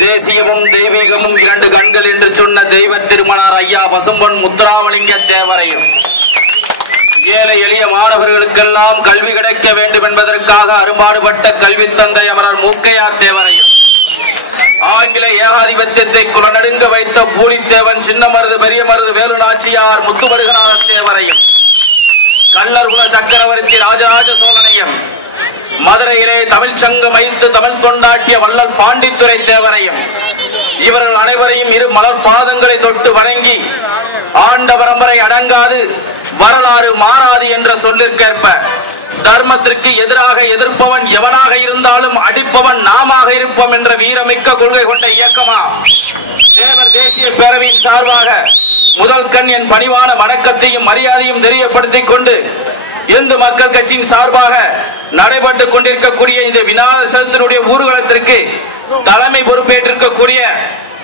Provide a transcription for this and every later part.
தேசியமும் தெய்வீகமும் இரண்டு கண்கள் என்று சொன்ன தெய்வ திருமணார் ஐயா பசும்பொன் முத்துராமலிங்க தேவரையும் ஏழை எளிய மாணவர்களுக்கெல்லாம் கல்வி கிடைக்க வேண்டும் என்பதற்காக அரும்பாடுபட்ட கல்வி தந்தை அமரர் மூக்கையார் தேவரையும் ஆங்கில ஏகாதிபத்தியத்தை குலநடுங்க வைத்த பூலித்தேவன் சின்ன மருது பெரிய மருது வேலு நாச்சியார் முத்துமருகநாத தேவரையும் கள்ளர் குல சக்கரவர்த்தி ராஜராஜ சோழனையும் மதுரையிலே தமிழ் சங்கம் வைத்து தமிழ் தொண்டாற்றிய வள்ளல் பாண்டித்துரை தேவரையும் இவர்கள் அனைவரையும் இரு மலர் பாதங்களை தொட்டு வணங்கி ஆண்ட பரம்பரை அடங்காது வரலாறு மாறாது என்ற சொல்லிற்கேற்ப தர்மத்திற்கு எதிராக எதிர்ப்பவன் எவனாக இருந்தாலும் அடிப்பவன் நாமாக இருப்போம் என்ற வீரமிக்க கொள்கை கொண்ட இயக்கமா தேவர் தேசிய பேரவையின் சார்பாக முதல் கண் என் பணிவான வணக்கத்தையும் மரியாதையும் தெரியப்படுத்திக் கொண்டு இந்து மக்கள் கட்சியின் சார்பாக நடைபெற்றுக் கொண்டிருக்கக்கூடிய இந்த விநாயகர் சதுர்த்தியினுடைய ஊர்வலத்திற்கு தலைமை பொறுப்பேற்றிருக்கக்கூடிய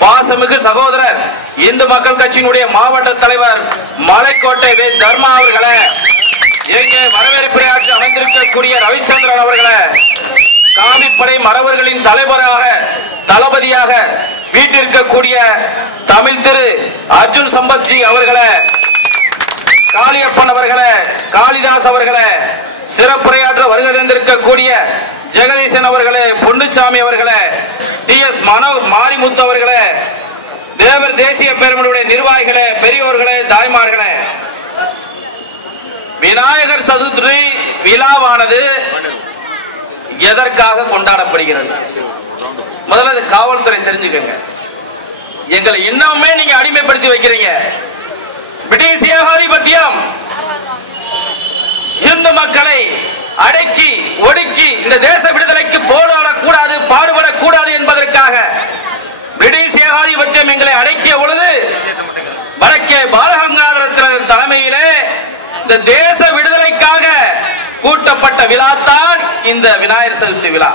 பாசமிகு சகோதரர் இந்து மக்கள் கட்சியினுடைய மாவட்ட தலைவர் மலைக்கோட்டை வே தர்மா அவர்களை எங்கே வரவேற்புரையாற்றி அமைந்திருக்கக்கூடிய ரவிச்சந்திரன் அவர்களை காவிப்படை மறவர்களின் தலைவராக தளபதியாக வீட்டிருக்கக்கூடிய தமிழ் திரு அர்ஜுன் சம்பத்ஜி அவர்களை காளியப்பன் அவர்களை காளிதாஸ் அவர்களை சிறப்புரையாற்ற வருகை தந்திருக்கக்கூடிய ஜெகதீசன் அவர்களே பொன்னுச்சாமி அவர்களே டி.எஸ். மாரிமுத்து அவர்களே தேவர் தேசிய பேரவையுடைய நிர்வாகிகளே பெரியோர்களே தாய்மார்களே விநாயகர் சதுர்த்தி விழாவானது எதற்காக கொண்டாடப்படுகிறது? முதல்ல காவல்துறை தெரிஞ்சுக்கங்க. எங்களை இன்னுமே நீங்க அடிமைப்படுத்தி வைக்கிறீங்க. பிரிட்டிஷ் ஏகாதிபத்தியம் இந்து மக்களை அடக்கி ஒடுக்கி இந்த தேச விடுதலைக்கு போராடக்கூடாது பாடுபடக்கூடாது என்பதற்காக பிரிட்டிஷ் ஏகாதிபத்தியம் எங்களை அடக்கிய பொழுது வடக்கே பாலகங்காதர தலைமையிலே இந்த தேச விடுதலைக்காக கூட்டப்பட்ட விழா தான் இந்த விநாயகர் சதுர்த்தி விழா.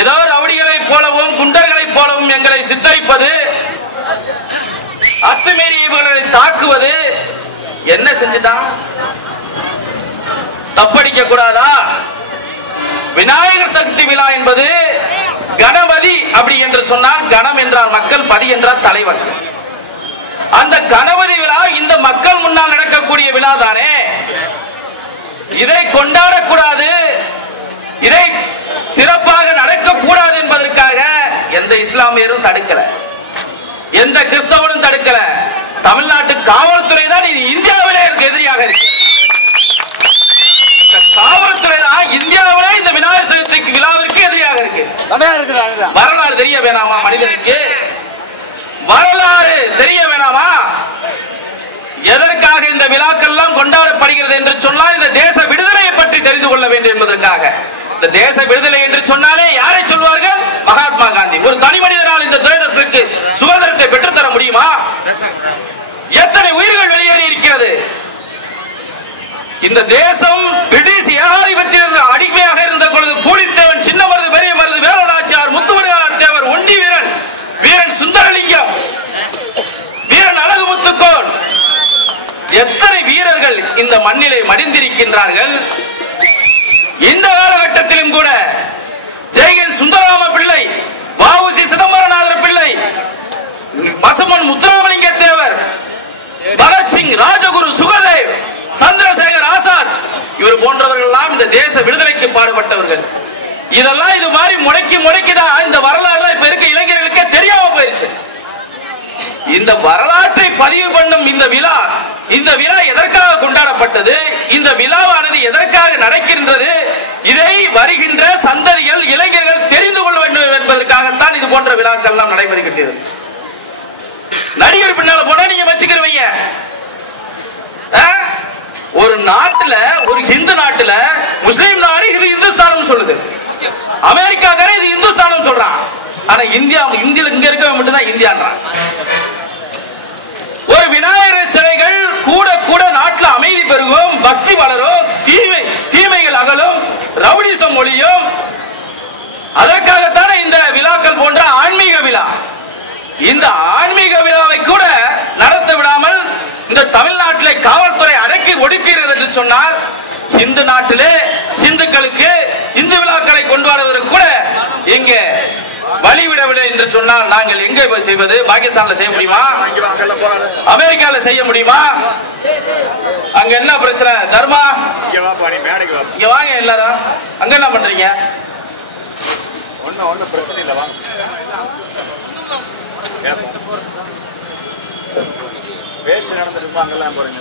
ஏதோ ரவுடிகளை போலவும் குண்டர்களை போலவும் எங்களை சித்தரிப்பது, அத்துமீறி இவர்களை தாக்குவது என்ன செஞ்சுதான்? தப்படிக்க கூடாதா? விநாயகர் சதுர்த்தி விழா என்பது கணபதி அப்படி என்று சொன்னால், கணம் என்றால் மக்கள், பதி என்றால் தலைவன். அந்த கணபதி விழா இந்த மக்கள் முன்னால் நடக்கக்கூடிய விழா தானே. இதை கொண்டாடக்கூடாது, இதை சிறப்பாக நடக்கக்கூடாது என்பதற்காக எந்த இஸ்லாமியரும் தடுக்கல, எந்த கிறிஸ்தவனும் தடுக்கல. தமிழ்நாட்டு காவல்துறை தான் இந்தியாவிலே எதிரியாக இருக்கு. காவல்துறை தான் இந்தியாவிலே இந்த விநாயகர் சதுர்த்தி விழாவிற்கு எதிரியாக இருக்கு. வரலாறு தெரிய வேணாமா? மனிதனுக்கு வரலாறு தெரிய வேணாமா? எதற்காக இந்த விழாக்கள் எல்லாம் கொண்டாடப்படுகிறது என்று சொன்னால், இந்த தேச விடுதலையை பற்றி தெரிந்து கொள்ள வேண்டும் என்பதற்காக. இந்த தேச விடுதலை என்று சொன்னாலே யாரை சொல்வார்கள்? மகாத்மா காந்தி. ஒரு தனி மனிதனால் இந்த தேசத்திற்கு சுதந்திரத்தை பெற்றுத்தர முடியுமா? எத்தனை உயிர்கள் வெளியேறி இருக்கிறது. இந்த தேசம் பிரிட்டிஷ் ஏகாதிபத்திய அடிமையாக இருந்த பொழுது பூலித்தேவன் சின்ன மருது பெரிய மருது வேலு நாச்சியார் முத்துமருகநாத தேவர் ஒண்டி வீரன் வீரன் சுந்தரலிங்கம் வீரன் அழகு முத்துக்கோன் எத்தனை வீரர்கள் இந்த மண்ணிலே மடிந்திருக்கின்றார்கள். இந்த காலகட்டத்திலும் கூட ஜெயகில் சுந்தரராம பிள்ளை, வ.உ.சி. சிதம்பரநாதர் பிள்ளை, பசும்பொன் முத்துராமலிங்க தேவர், பகத்சிங், ராஜகுரு, சுகதேவ், சந்திரசேகர் ஆசாத் இவர் போன்றவர்கள் எல்லாம் இந்த தேச விடுதலைக்கு பாடுபட்டவர்கள். இதெல்லாம் இது மாதிரி முடக்கிதான் இந்த வரலாறு இப்ப இருக்க இளைஞர்களுக்கு தெரியாம போயிருச்சு. இந்த வரலாற்றை பதிவு பண்ணும் இந்த விழா எதற்காக கொண்டாடப்பட்டது? இந்த விழாவானது எதற்காக நடக்கின்றது? இதை வருகின்ற சந்ததிகள் இளைஞர்கள் தெரிந்து கொள்ள வேண்டும் என்பதற்காகத்தான் இது போன்ற விழாக்கள் எல்லாம் நடைபெறுகின்றது. நடிகர் பின்னால போனா நீங்க வச்சுக்கிறவங்க. ஒரு நாட்டுல, ஒரு இந்து நாட்டுல, முஸ்லீம் நாடு இது இந்துஸ்தானம் சொல்லுது, அமெரிக்காக்காரன் இது இந்துஸ்தானம் சொல்றான். ஆனா இந்தியா இங்க இருக்கவங்க மட்டும்தான் இந்தியான்றான். ஒரு விநாயகர் சிலைகள் கூட கூட நாட்டுல அமைதி பெருகும், பக்தி வளரும், தீமைகள் அகலும், ரவுடிசம் ஒழியும். அதற்காகத்தானே இந்த விழாக்கள் போன்ற ஆன்மீக விழா. இந்த ஆன்மீக விழாவை கூட நடத்த விடாமல் இந்த தமிழ்நாட்டிலே காவல்துறை அடக்கி ஒடுக்கிறது என்று சொன்னால், இந்து நாட்டிலே இந்துக்களுக்கு இந்து விழாக்களை கொண்டாடுவதற்கு கூட இங்கே வழிவிட என்று சொன்னால் நாங்கள் எங்கே போய் செய்வது? பாகிஸ்தான்ல செய்ய முடியுமா? அமெரிக்கால செய்ய முடியுமா? அங்க என்ன பிரச்சனை? தர்மா இங்க வாங்க எல்லாரும். அங்க என்ன பண்றீங்க? பிரச்சனை இல்ல வாங்க. பேச்சு நடந்துருப்பாங்கலாம் போறீங்க.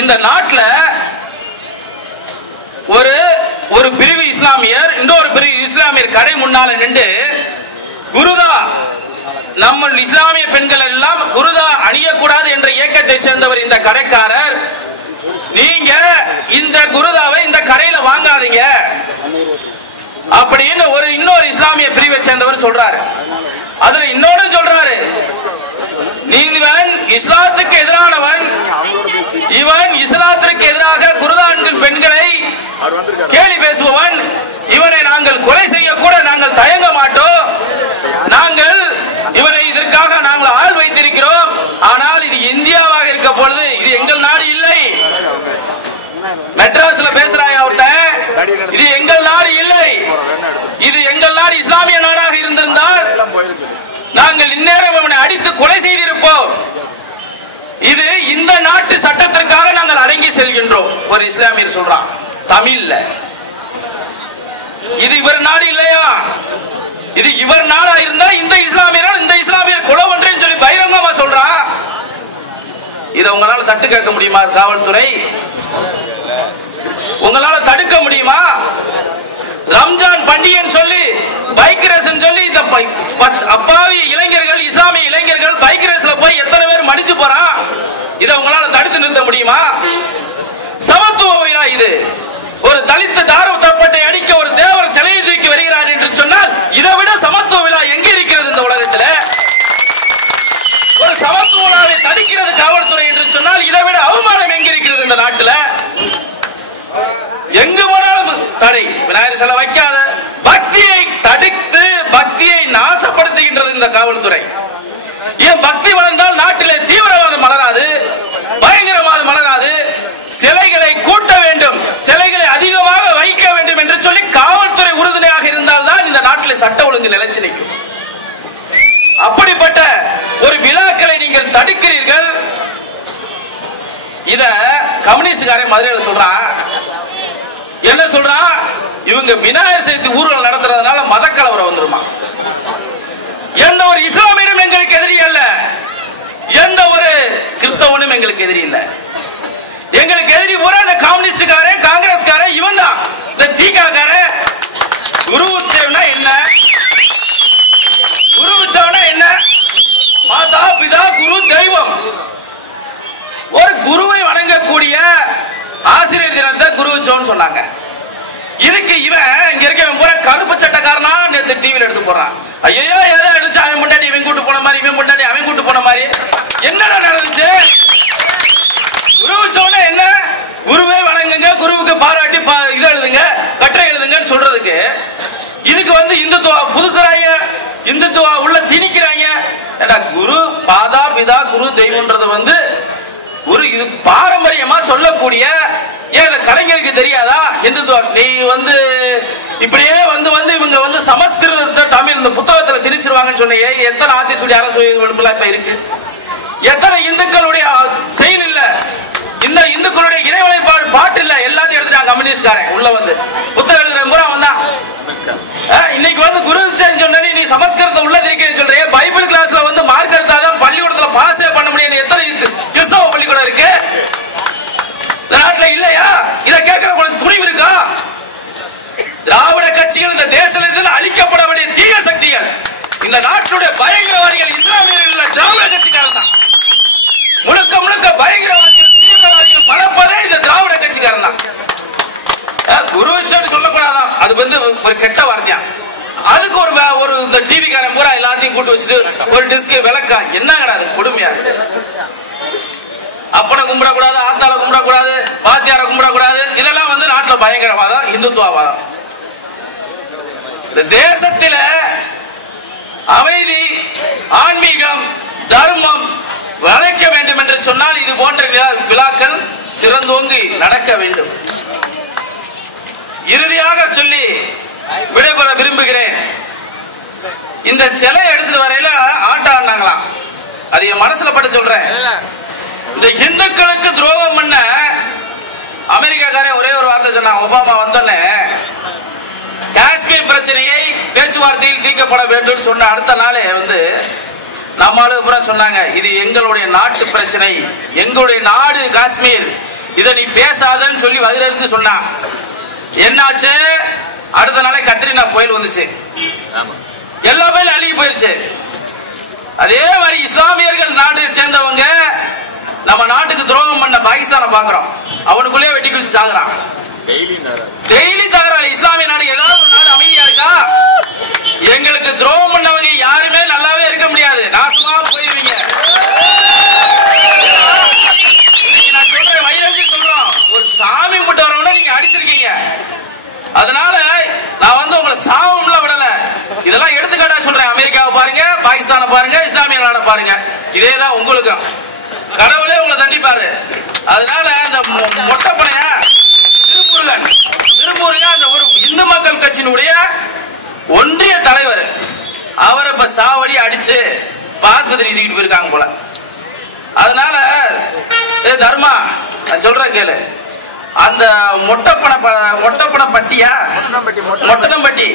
இந்த நாட்டுல ஒரு பிரிவு இஸ்லாமியர் இன்னொரு பிரிவு இஸ்லாமியர் கடை முன்னால நின்று குருதா நம்ம இஸ்லாமிய பெண்கள் எல்லாம் குருதா அணியக்கூடாது என்ற இயக்கத்தை சேர்ந்தவர் இந்த கடைக்காரர். நீங்க இந்த குருதாவை இந்த கடையில வாங்காதீங்க அப்படின்னு இன்னொரு இஸ்லாமிய பிரிவை சேர்ந்தவர் சொல்றாரு. அதுல இன்னொன்னு சொல்றாரு, நீவன் இஸ்லாத்துக்கு எதிரானவன், இவன் இஸ்லாத்திற்கு எதிராக குருதான் பெண்களை கேலி பேசுபவன், இவனை நாங்கள் கொலை செய்ய கூட நாங்கள் தயங்க மாட்டோம், நாங்கள் இவனை இதற்காக நாங்கள் ஆள் வைத்திருக்கிறோம். ஆனால் இது இந்தியாவாக இருக்க பொழுது இது எங்கள் நாடு இல்லை. மெட்ராஸ்ல பேசுறாங்க ஒருத்தன், இது எங்கள் நாடு இல்லை, இது எங்கள் நாடு இஸ்லாமிய நாடாக இருந்திருந்தால் நாங்கள் இந்நேரம் இவனை அடித்து கொலை செய்திருப்போம். இது இந்த நாட்டு சட்டத்திற்காக நாங்கள் அடங்கி செல்கின்றோம். ஒரு இஸ்லாமியர் சொல்றான் தமிழ்ல. இது இவர் நாடு இல்லையா? இது இவர் நாடா இருந்தா இந்த இஸ்லாமியர் கொலை பண்றேன்னு சொல்லி பகிரங்கமா சொல்றான். இதை உங்களால தட்டு கேட்க முடியுமா? காவல்துறை உங்களால தடுக்க முடியுமா? ரம்ஜான் பண்டிகை சொல்லி பைக் ரேஸ் சொல்லி இந்த அப்பாவி இளைஞர்கள், இஸ்லாமிய இளைஞர்கள் பைக் ரேஸ்ல போய் எத்தனை பேர் மடிச்சு போறான்? இதை உங்களால தடுத்து நிறுத்த முடியுமா? சமத்துவ விழா இது. ஒரு தலித்து தாரப்பட்டை அடிக்க ஒரு தேவர் சிலையை தூக்கி வருகிறார் என்று சொன்னால் இதை விட சமத்துவ விழா எங்க இருக்கிறது இந்த உலகத்தில்? ஒரு சமத்துவ விழாவை தடுக்கிறது காவல்துறை என்று சொன்னால் இதை விட அவமானம் எங்க இருக்கிறது இந்த நாட்டில்? எங்கு போனாலும் தடை. விநாயகர் சிலை வைக்காத, பக்தியை தடுத்து பக்தியை நாசப்படுத்துகின்றது இந்த காவல்துறை. ஏன் பக்தி வளர்ந்தால் நாட்டிலே தீவிரவாதம் மலராது, பயங்கரவாதம் மலராது. சிலைகளை கூட்ட வேண்டும், சிலைகளை அதிகமாக வைக்க வேண்டும் என்று சொல்லி காவல்துறை உறுதுணையாக இருந்தால் தான் இந்த நாட்டில் சட்ட ஒழுங்கு நிலைச்சு நிற்கும். அப்படிப்பட்ட ஒரு விழாக்களை நீங்கள் தடுக்கிறீர்கள். இத கம்யூனிஸ்ட்காரன் மதுரையில் சொல்றான். என்ன சொல்றான்? இவங்க விநாயகர் சதுர்த்தி ஊர்வலம் நடத்துறதுனால மத கலவரம் வந்துருமா? எந்த ஒரு இஸ்லாமியரும் எங்களுக்கு எதிரி அல்ல, எந்த ஒரு கிறிஸ்தவனும் எங்களுக்கு எதிரி இல்ல. எங்களுக்கு எதிரி பூரா இந்த கம்யூனிஸ்ட்காரன், காங்கிரஸ்காரன், இவன் தான். இந்த தீகாக்காரன். குரு உற்சவம்னா என்ன? குரு உற்சவம்னா என்ன? மாதா பிதா குரு தெய்வம். ஒரு குருவை வணங்கக்கூடிய ஆசிரியர் தினத்தை குரு உற்சவம் சொன்னாங்க. இதுக்கு இவன் இங்க இருக்க பூரா கருப்பு சட்டக்காரனா நேத்து டிவில எடுத்து போறான். ஐயோ ஏதோ அடிச்சு அவன் முன்னாடி இவன் கூட்டு போன மாதிரி, இவன் முன்னாடி அவன் கூட்டு போன மாதிரி. என்னடா நடந்துச்சு? குரு உற்சவம்னா என்ன? குருவை வணங்குங்க, குருவுக்கு பாராட்டி இதை எழுதுங்க, கட்டுரை எழுதுங்கன்னு சொல்றதுக்கு இதுக்கு இந்துத்துவா புதுக்குறாங்க, இந்துத்துவா உள்ள திணிக்கிறாங்க. குரு பாதா பிதா குரு தெய்வம்ன்றது ஒரு இது பாரம்பரியமா சொல்லக்கூடிய, ஏன் கலைஞருக்கு தெரியாதா? இந்துத்துவா நீ இப்படியே இவங்க சமஸ்கிருதத்தை தமிழ் இந்த புத்தகத்துல திணிச்சிருவாங்கன்னு சொன்னியே. எத்தனை ஆத்திசூடி அரசு இப்ப இருக்கு? எத்தனை இந்துக்களுடைய செயல் இல்ல, இந்த இந்துக்களுடைய இறைவனைப்பாடு பாட்டு இல்ல, எல்லாத்தையும் எடுத்துட்டாங்க கம்யூனிஸ்ட்காரன். உள்ள புத்தகம் எழுதுற பூரா வந்தான். இன்னைக்கு குரு சொன்ன நீ சமஸ்கிருதத்தை உள்ள திணிக்கிறேன்னு சொல்றியே. பைபிள் கிளாஸ்ல மார்க் எடுத்தாதான் பள்ளிக்கூடத்துல பாஸே பண்ண முடியும். எத்தனை கிறிஸ்தவ பள்ளிக்கூடம் இருக்கு இந்த நாட்டுல? இல்லையா? இதை கேட்கறவங்களுக்கு துணிவு இருக்கா? திராவிட கட்சிகள் இந்த தேசத்தில் அழிக்கப்பட வேண்டிய தீய சக்திகள், இந்த நாட்டுடைய பயங்கரவாதிகள் இஸ்லாமியர்கள் திராவிட கட்சிக்காரன் தான். முழுக்க முழுக்க பயங்கரவாதிகள் தீவிரவாதிகள் மலப்பதே இந்த திராவிட கட்சிக்காரன் தான். குருவச்சன்னு சொல்லக்கூடாதான், அது ஒரு கெட்ட வார்த்தையா. அதுக்கு ஒரு இந்த டிவி காரன் பூரா எல்லாத்தையும் கூட்டு வச்சுட்டு ஒரு டிஸ்க் விளக்கா என்னங்கடா அது கொடுமையா இருக்கு. அப்பனை கும்பிடக்கூடாது, ஆத்தால கும்பிடக்கூடாது, வாத்தியார கும்பிடக்கூடாது. இதெல்லாம் நாட்டுல பயங்கரவாதம், இந்துத்துவவாதம். இந்த தேசத்தில அமைதி, ஆன்மீகம், தர்மம் வளைக்க வேண்டும் என்று சொன்னால் இது போன்ற விழாக்கள் சிறந்தோங்கி நடக்க வேண்டும். இறுதியாக சொல்லி விடைபெற விரும்புகிறேன். இந்த சிலை எடுத்துட்டு வரையில ஆட்டம் ஆடினாங்களாம். அது என் மனசுல பட்டு சொல்றேன். இந்த இந்துக்களுக்கு துரோகம் பண்ண அமெரிக்காக்காரன் ஒரே ஒரு வார்த்தை சொன்னான். ஒபாமா வந்தோடனே காஷ்மீர் பிரச்சனையை பேச்சுவார்த்தையில் தீர்க்கப்பட வேண்டும் சொன்ன அடுத்த நாளே நம்மளுக்கு அப்புறம் சொன்னாங்க, இது எங்களுடைய நாட்டு பிரச்சனை, எங்களுடைய நாடு காஷ்மீர், இதை நீ பேசாதன்னு சொல்லி வதிரறிஞ்சு சொன்னான். என்னாச்சு? அடுத்த நாளே கத்ரினா புயல் வந்துச்சு, எல்லா பேரும் அழுகி போயிருச்சு. அதே மாதிரி இஸ்லாமியர்கள் நாட்டை சேர்ந்தவங்க நம்ம நாட்டுக்கு துரோகம் பண்ண பாகிஸ்தானை பாக்குறோம், அவனுக்குள்ளே வெட்டி குளிச்சு சாகுறான். டெய்லி தகராறு. இஸ்லாமிய நாடு ஏதாவது ஒரு நாடு அமைதியா இருக்கா? எங்களுக்கு துரோகம் பண்ணவங்க யாருமே நல்லாவே இருக்க முடியாது, நாசமா போயிருவீங்க. நான் சொல்றேன், வைரஞ்சி சொல்றோம், ஒரு சாமி கும்பிட்டு வரவன நீங்க அடிச்சிருக்கீங்க. அதனால நான் உங்களை சாவம்ல விடல. இதெல்லாம் எடுத்துக்காட்டா சொல்றேன். அமெரிக்காவை பாருங்க, பாகிஸ்தானை பாருங்க, இஸ்லாமிய நாடை பாருங்க, இதேதான் உங்களுக்கும். கடவுளே உங்களை தண்டிப்பாரு. அதனால அந்த மொட்டைப்பனைய திருமுருகன் அந்த ஒரு இந்து மக்கள் கட்சியினுடைய ஒன்றிய தலைவர், அவரை இப்ப சாவடி அடிச்சு ஆஸ்பத்திரி தூக்கிட்டு போயிருக்காங்க போல. அதனால தர்மா நான் சொல்ற கேளு, அந்த மொட்டப்பனை பட்டியா மொட்டனம்பட்டி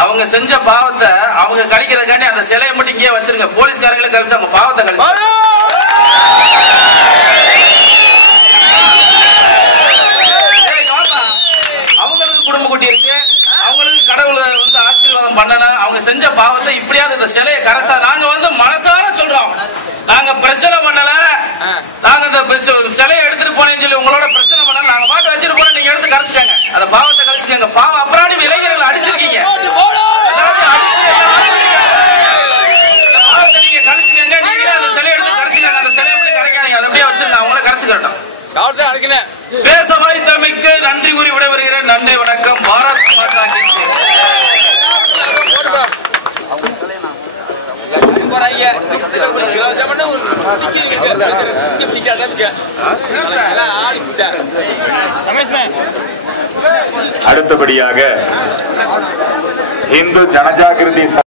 அவங்க செஞ்ச பாவத்தை அவங்க கழிக்கிறதுக்காண்டி அந்த சிலையை மட்டும் இங்கே வச்சிருங்க. போலீஸ்காரங்களை கழிச்சு அவங்க பாவத்தை கழிச்சு அவங்களுக்கு குடும்ப குட்டி இருக்கு, அவங்களுக்கு கடவுளை ஆசீர்வாதம் பண்ணணும். அவங்க செஞ்ச பாவத்தை இப்படியாவது இந்த சிலையை கரைச்சா நாங்க மனசார சொல்றோம், நாங்க பிரச்சனை பண்ணல, நாங்க இந்த சிலையை எடுத்துட்டு போனேன்னு சொல்லி உங்களோட பிரச்சனை பண்ணல, நாங்க மாட்டு வச்சுட்டு போன நீங்க எடுத்து கரைச்சுக்கங்க, அந்த பாவத்தை கழிச்சுக்கங்க. பாவம் அப்புறம் இளைஞர்கள் அடிச்சிருக்கீங்க, நீங்க கழிச்சுக்கங்க, நீங்களே அந்த சிலையை எடுத்து கரைச்சுக்கங்க. அந்த சிலையை மட்டும் கரைக்காதீங்க, அதை அப்படியே வச்சு நான் உங்களை கரைச்சுக்கிறேன். பேச வாய்த்தமைக்கு நன்றி கூறி விடைபெறுகிறேன். நன்றி, வணக்கம். பாரத் மாதா கி ஜெய். அடுத்தபடியாக இந்து ஜனஜாகிருதி